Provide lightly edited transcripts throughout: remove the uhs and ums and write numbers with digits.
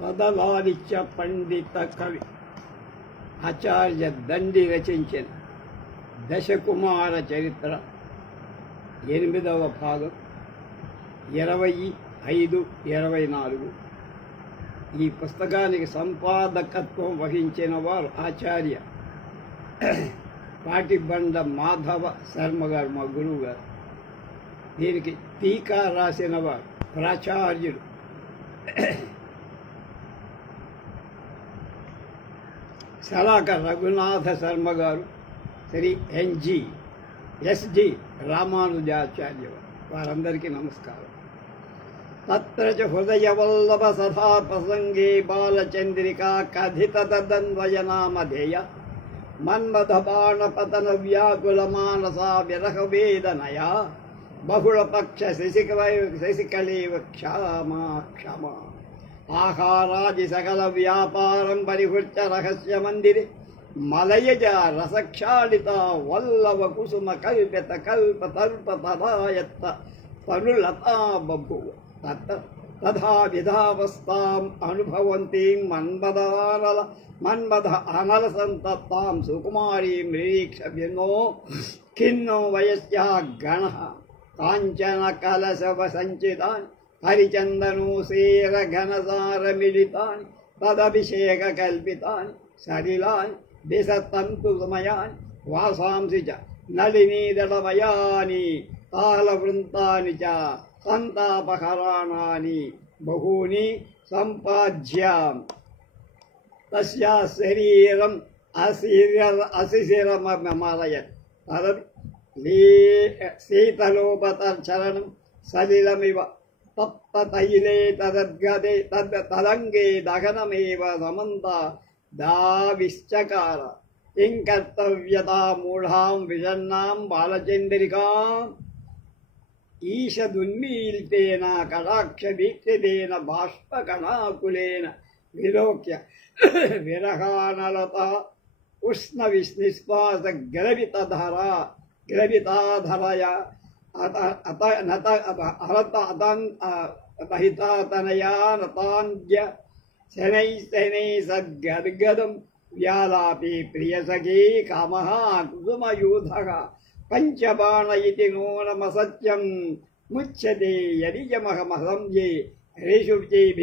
వదలాదిత్య పండిత కవి ఆచార్య దండి రచించిన దశకుమార చరిత్ర 8వ భాగం 25/24. ఈ పుస్తకానికి సంపాదకత్వం వహించిన వారు ఆచార్య పాటిబండ మాధవ శర్మ గారు, మా గురువు గారు. దీనికి టీకా రాసిన వారు ప్రాచార్యులు శలాక రఘునాథ శర్మ గారు, శ్రీ ఎస్జి రామానుజాచార్య. వారందరికీ నమస్కారం. తత్ర చ హృదయవల్లభ సభా ప్రసంగే బాలచంద్రికా కథిత తదన్వయనామధేయ మన్మథ బాణపతన వ్యాకుల మానసా విరహ వేదనయా బహుళపక్ష శశికళేవ క్షమా క్షమా ఆహారాది సకల వ్యాపారం పరిహృత్య రహస్య మందిరే మలయజ రసక్షాళిత వల్లవ కుసుమ కల్పిత కల్ప తల్ప తదాయత్త తనులతా బభువ తథా విధావస్తాం అనుభవంతీం మన్మథ అనల సంతత్తాం సుకుమారీం నిరీక్ష వినో ఖిన్నో వయస్యా గణః కాంచన కలశవ సంచితాని హరిచందనోసేర ఘనసారమిళితాని తదభిషేక కల్పితాని సలిలాని దిశతంతుమయాని వాసాంసి చ నళినీదళమయాని తాళవృంతాని చ సంతాపహరాణాని బహూని సంపాద్య తస్యా శరీరం అశిశిరమమలయత్ తదపి శీతలోపతర్చరణం సలిలమివ తప్తతైలే తదద్గదే తదంగే దహనమేవ సమంత దావిశ్చకార కిం కర్తవ్యతా మూఢాం విషన్నాం బాలచంద్రికాం ఈషదున్మీలితేన కటాక్షవీక్షితేన బాష్పకణాకులేన విలోక్య విరహానలత ఉష్ణవినిశ్వాస గ్రవితాధరయ అతహితాతనయా నతాంద్య శనై సద్గద్గదం వ్యాలాపి ప్రియసఖీ కామః కుసుమయూధః పంచబాణ ఇతి నూనమసత్యం ముచ్యతే యదిజమహమసంజే రేషుభిః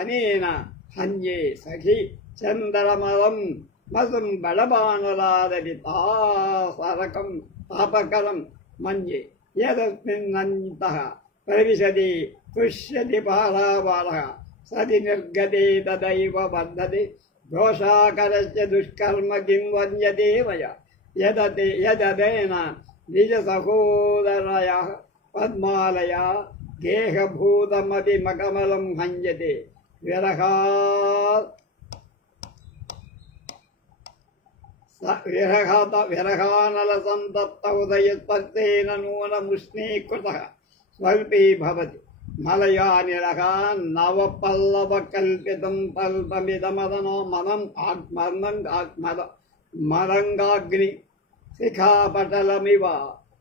అనేన హన్యే సఖి చందరమలం మసం బలబాణలాదవి తాసరకం తాపకరం మన్యే యదస్మిన్నంతః ప్రవిశతి తుష్యతి పారావారః సది నిర్గతే తదైవ వర్ధతే దోషాకరస్య దుష్కర్మ కిం వన్యతే వయ యదదేన నిజ సహోదరయ పద్మాలయ గేహభూతమపి మకమలం హన్యతే విరహానల సంతప్త ఉదయత్పత్తేన నూనముష్ణీకృతః స్వల్పీ భవతి మలయానిరహ నవపల్లవ కల్పితం తల్పమిదమదనో మరంగాగ్ని శిఖాపటలమివ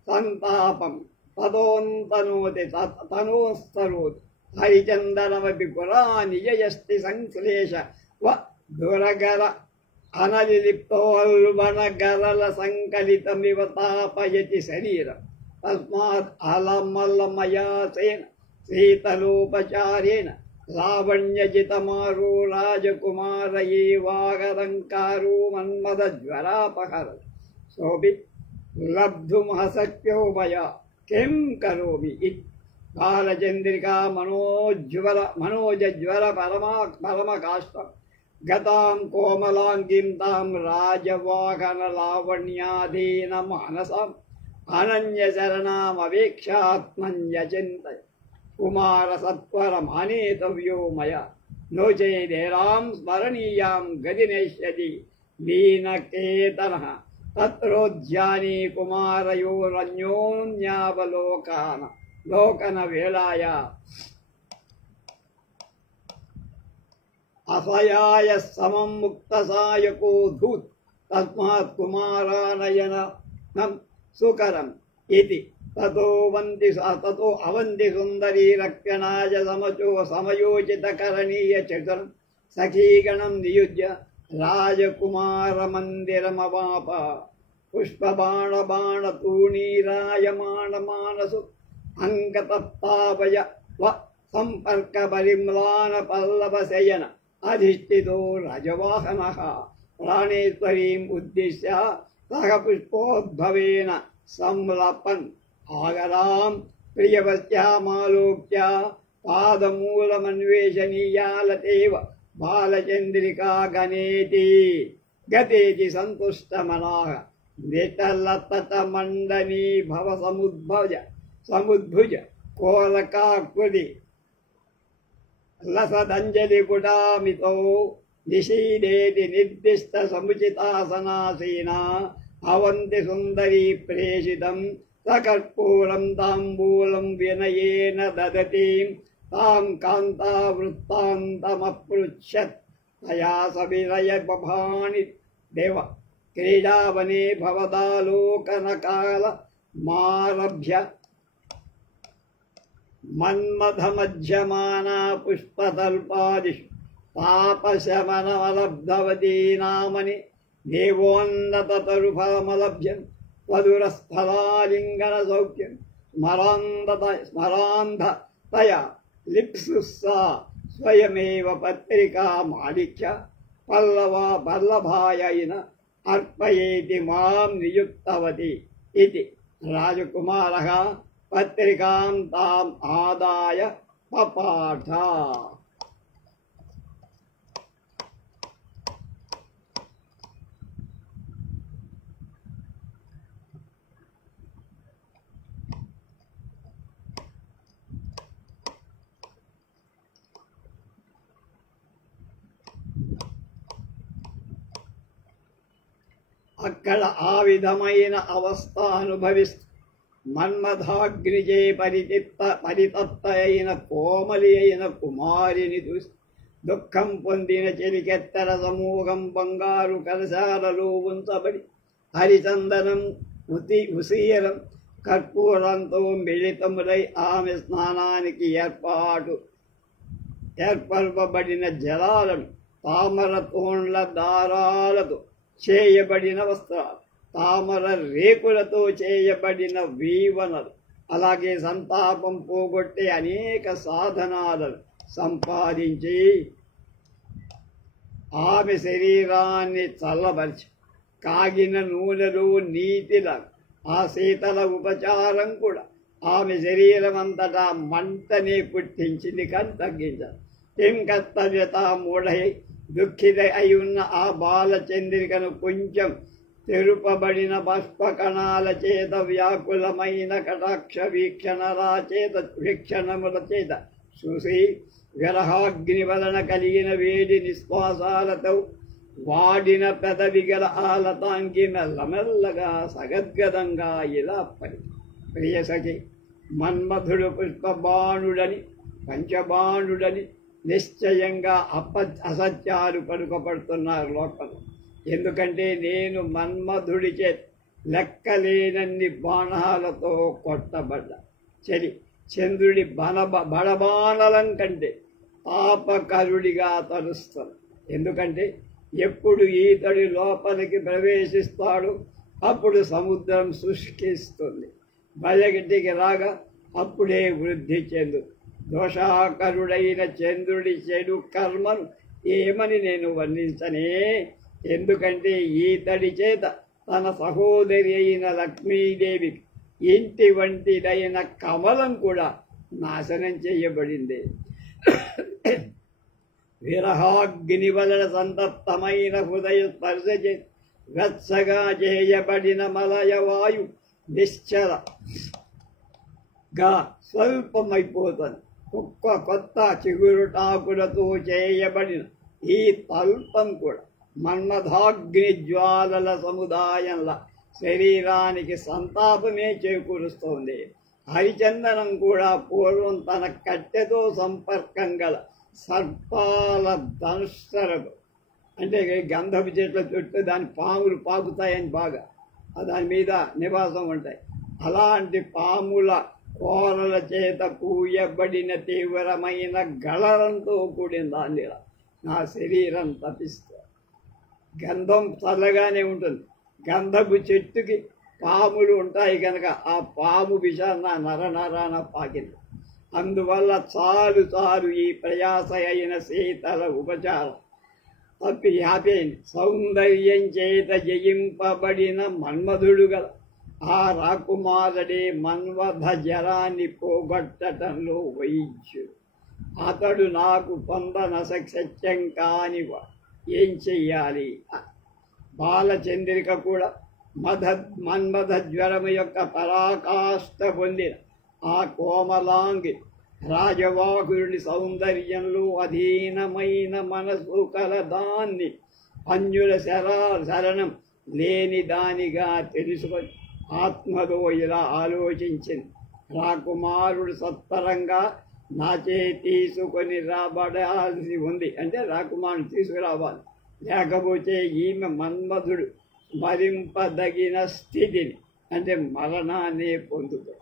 సంతాపం తదోంతనోతి తనోస్తరోతి హరిచందనమపి పురా నిజయస్తి సంశ్లేష వ దురగర అనలిలిప్తోల్బణగరల సంకలితమివ తాపయతి శరీరం తస్మాత్ అలమల్లమయాసేన శీతలోపచారేణ లావణ్యజితమారో రాజకుమారయేవాగలంకారో మన్మథజ్వరాపహర సోపి లబ్ధుమహశక్యో మయా కిం కరోమి ఇతి బాలచంద్రికా మనోజ్వర పరమకాష్టం గతాం కోమలాంగిం తాం రాజవాహన లావణ్యాధీన మానసాం అనన్యశరణామవేక్షాత్మన్యచింతయ కుమార సత్వరమానేతవ్యో మయా నో చేదేరాం స్మరణీయాం గతినేష్యతి దీనకేతనః తత్రోద్యానీ కుమారయోరన్యోన్యావలోకన వేళాయ అసయాయ సమం ముక్తసాయకో ధూత్ తస్మాత్ కుమారానయన సుకరం ఇది తతో అవంతి సుందరీ రక్షణాయ సమయోచిత కరణీయ చతురం సఖీగణం నియుజ్య రాజకుమారమందిరమవాప పుష్పబాణబాణతూణీరాయమాణమానసు అంగతత్తాపయ సంపర్క పరిమ్లాన పల్లవ శయన అధిష్ఠితో రజవాహన ప్రాణేశ్వరీం ఉద్దిశ్య సహ పుష్పోద్భవేన సంలపన్ ఆగరాం ప్రియవస్యామాలోక్య పాదమూలమన్వేషణీయాలతేవ బాలచంద్రికా గణేతి గతేతి సంతుష్టమనాః విఠలతటమండనీ భవ సముద్భుజ కోలకాకృతి లసదంజలిపుటామితో నిషీదేతి నిర్దిష్ట సముచితాసనాసీనా అవంతి సుందరీ ప్రేషితం సకర్పూరం తాంబూలం వినయేన దదతీం తాం కాంతావృత్తాంతమపృచ్ఛత్ తయా సవిరయ బభాని దేవ క్రీడావనే భవదాలోకనకాల మారభ్య మన్మథమధ్యమానా పుష్పతల్పాదిషు పాపశమనమలబ్ధవతీ నామని దేవోన్నతతరుఫలమలభ్యం వధురస్థలాలింగన సౌఖ్యం స్మరాంధతయా లిప్సుస్సా స్వయమేవ పత్రికామాలిఖ్య పల్లభాయైన అర్పయేతి మాం నియుక్తవతి ఇది రాజకుమారః పత్రికాం తాం ఆదాయ పపాఠ. అక్కడ ఆ విధమైన అవస్థ అనుభవిస్తూ మన్మథాగ్నిజే పరితప్త అయిన కోమలి అయిన కుమారిని చూసి దుఃఖం పొందిన చెలికెత్తర సమూహం బంగారు కలశాలలో ఉంచబడి హరిచందనం ఉసీరం కర్పూరంతో మిళితములై ఆమె స్నానానికి ఏర్పరపబడిన జలాలను తామర తోండ్ల దారాలతో చేయబడిన వస్త్రాలు, తామర రేకులతో చేయబడిన వీవనలు, అలాగే సంతాపం పోగొట్టే అనేక సాధనాలను సంపాదించి ఆమె శరీరాన్ని చల్లబరిచి కాగిన నూనెలో నీతిలా ఆ శీతల ఉపచారం కూడా ఆమె శరీరం అంతటా మంటనే పుట్టించింది కానీ తగ్గించాలి. కిం కర్తవ్యత మూఢై దుఃఖిత అయి ఉన్న ఆ బాలచంద్రికను కొంచెం తెరుపబడిన బాష్పకణాల చేత వ్యాకులమైన కటాక్ష వీక్షణముల చేత చూసి విరహాగ్ని వలన కలిగిన వేడి నిశ్వాసాలతో వాడిన పెదవిగల ఆలతాంగి మెల్లమెల్లగా సగద్గదంగా ఇలా ప్రియసఖి మన్మధుడు పుష్పబాణుడని పంచబాణుడని నిశ్చయంగా అసత్యాలు పలుకపడుతున్నారు లోకంలో. ఎందుకంటే నేను మన్మధుడిచే లెక్కలేనన్ని బాణాలతో కొట్టబడ్డా. చంద్రుడి బడబాణలం కంటే తాపకరుడిగా తలుస్తాను. ఎందుకంటే ఎప్పుడు ఈతడి లోపలికి ప్రవేశిస్తాడు అప్పుడు సముద్రం శుష్కిస్తుంది. బయటికి రాగా అప్పుడే వృద్ధి చెందు. దోషాకరుడైన చంద్రుడి చెడు కర్మను ఏమని నేను వర్ణించనే. ఎందుకంటే ఈతడి చేత తన సహోదరి అయిన లక్ష్మీదేవికి ఇంటి వంటిదైన కమలం కూడా నాశనం చేయబడింది. విరహాగ్ని వలన సంతప్తమైన హృదయ స్పర్శ వెచ్చగా చేయబడిన మలయవాయు నిశ్చలగా స్వల్పమైపోతుంది. కొత్త చిగురుటాకులతో చేయబడిన ఈ తల్పం కూడా మన్మథాగ్ని జ్వాలల సముదాయంలా శరీరానికి సంతాపమే చేకూరుస్తోంది. హరిచందనం కూడా పూర్వం తన కట్టెతో సంపర్కం గల సర్పాల ధనుస్సరపు అంటే గంధపు చెట్ల చుట్టూ దాని పాములు పాకుతాయని బాగా దాని మీద నివాసం ఉంటాయి. అలాంటి పాముల కోరల చేత పూయబడిన తీవ్రమైన గళరంతో కూడిన దాన్ని నా శరీరం తపిస్తుంది. గంధం చల్లగానే ఉంటుంది. గంధపు చెట్టుకి పాములు ఉంటాయి కనుక ఆ పాము విషాన్న నరనరాన పాకింది. అందువల్ల చాలు చాలు ఈ ప్రయాస అయిన శీతల ఉపచారం తప్పి హ్యాపీని సౌందర్యం చేత జయింపబడిన మన్మధుడు గల ఆ రాకుమారుడే మన్మథ జరాన్ని పోగొట్టడంలో వైద్యుడు. అతడు నాకు పొందన సత్యం కానివా. ఏం చెయ్యాలి? బాలచంద్రిక కూడా మన్మథ జ్వరము యొక్క పరాకాష్ఠ పొందిన ఆ కోమలాంగి రాజవాహుడి సౌందర్యంలో అధీనమైన మనసు కలదాన్ని అన్యుల శరణం లేని దానిగా తెలుసుకొని ఆత్మలో ఇలా ఆలోచించింది. రాకుమారుడు సత్వరంగా నాచే తీసుకొని రాబడాల్సి ఉంది. అంటే రాకుమారుడు తీసుకురావాలి, లేకపోతే ఈమె మన్మధుడు స్మరింపదగిన స్థితిని అంటే మరణాన్ని పొందుతాడు.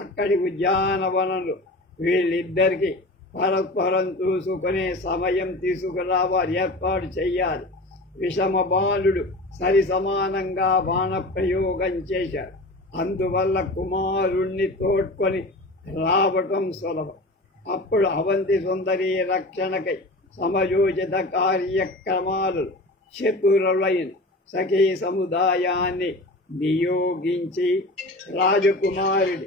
అక్కడి ఉద్యానవనంలో వీళ్ళిద్దరికీ పరస్పరం చూసుకునే సమయం తీసుకురావాలి, ఏర్పాటు చెయ్యాలి. విషమ బాలుడు సరి సమానంగా బాణప్రయోగం చేశాడు. అందువల్ల కుమారుణ్ణి తోడ్కొని రావటం సులభం. అప్పుడు అవంతి సుందరి రక్షణకై సమయోచిత కార్యక్రమాలు చతురులైన సఖీ సముదాయాన్ని నియోగించి రాజకుమారుడి